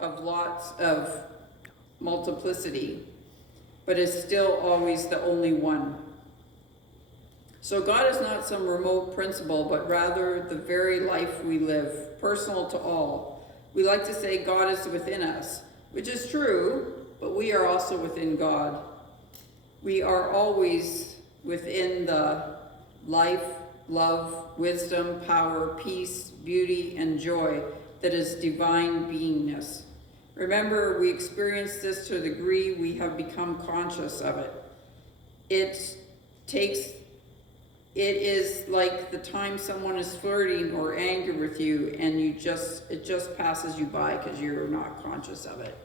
of lots of multiplicity, but is still always the only one. So God is not some remote principle, but rather the very life we live, personal to all. We like to say God is within us, which is true, but we are also within God. We are always within the life, love, wisdom, power, peace, beauty, and joy that is divine beingness. Remember, we experience this to a degree we have become conscious of it. It is like the time someone is flirting or angry with you and it just passes you by because you're not conscious of it.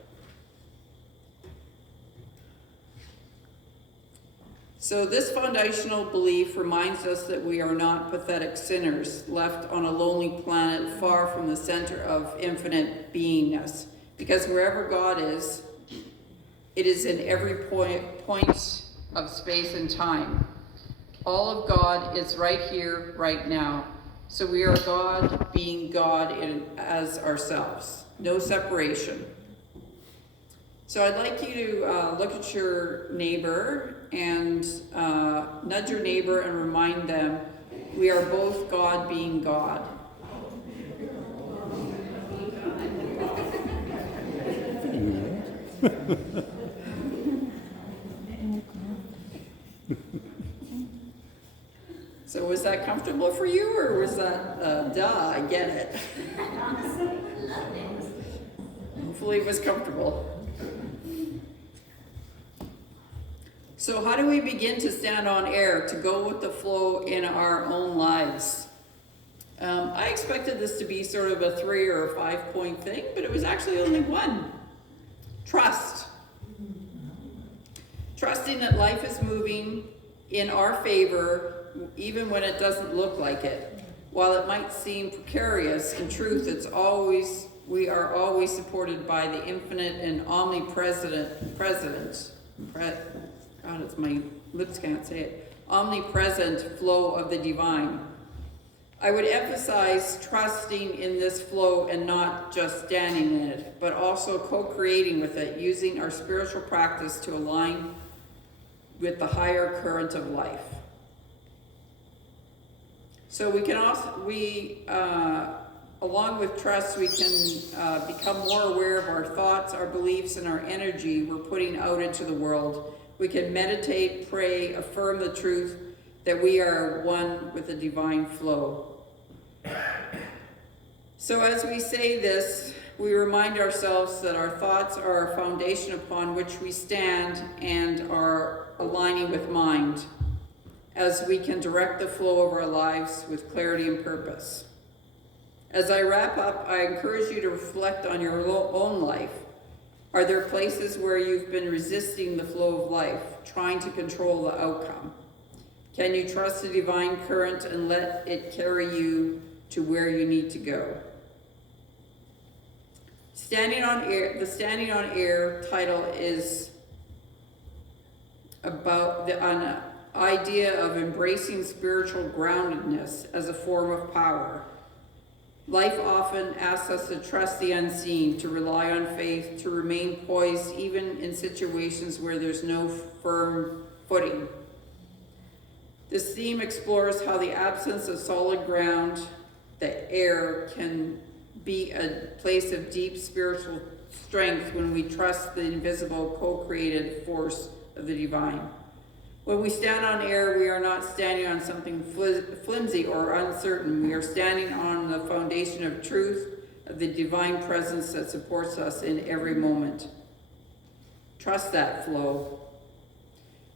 So this foundational belief reminds us that we are not pathetic sinners left on a lonely planet far from the center of infinite beingness. Because wherever God is, it is in every point of space and time. All of God is right here, right now. So we are God being God as ourselves. No separation. So I'd like you to look at your neighbor and nudge your neighbor and remind them, we are both God being God. So was that comfortable for you, or was that, duh, I get it? Hopefully it was comfortable. So how do we begin to stand on air, to go with the flow in our own lives? I expected this to be sort of a 3 or a 5 point thing, but it was actually only one. Trust. Trusting that life is moving in our favor, even when it doesn't look like it. While it might seem precarious, in truth, we are always supported by the infinite and omnipresent, God, it's my lips can't say it, omnipresent flow of the divine. I would emphasize trusting in this flow and not just standing in it, but also co-creating with it, using our spiritual practice to align with the higher current of life. So we can also, along with trust, we can become more aware of our thoughts, our beliefs, and our energy we're putting out into the world. We can meditate, pray, affirm the truth that we are one with the divine flow. So as we say this, we remind ourselves that our thoughts are our foundation upon which we stand and are aligning with mind, as we can direct the flow of our lives with clarity and purpose. As I wrap up, I encourage you to reflect on your own life. Are there places where you've been resisting the flow of life, trying to control the outcome? Can you trust the divine current and let it carry you to where you need to go? Standing on Air, the Standing on Air title is about an idea of embracing spiritual groundedness as a form of power. Life often asks us to trust the unseen, to rely on faith, to remain poised even in situations where there's no firm footing. This theme explores how the absence of solid ground, the air, can be a place of deep spiritual strength when we trust the invisible co-created force of the divine. When we stand on air, we are not standing on something flimsy or uncertain. We are standing on the foundation of truth, of the divine presence that supports us in every moment. Trust that flow.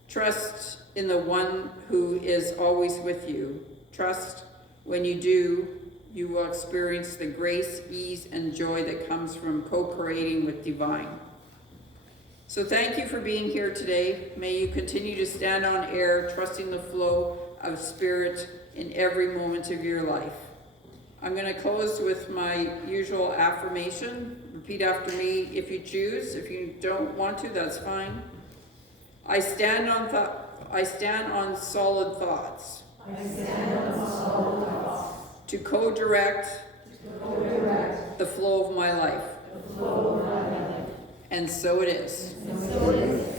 Trust in the one who is always with you. Trust when you do, you will experience the grace, ease, and joy that comes from co-creating with divine. So thank you for being here today. May you continue to stand on air, trusting the flow of spirit in every moment of your life. I'm going to close with my usual affirmation. Repeat after me if you choose. If you don't want to, that's fine. I stand on solid thoughts. I stand on solid thoughts. To co-direct the flow of my life. And so it is. And so it is.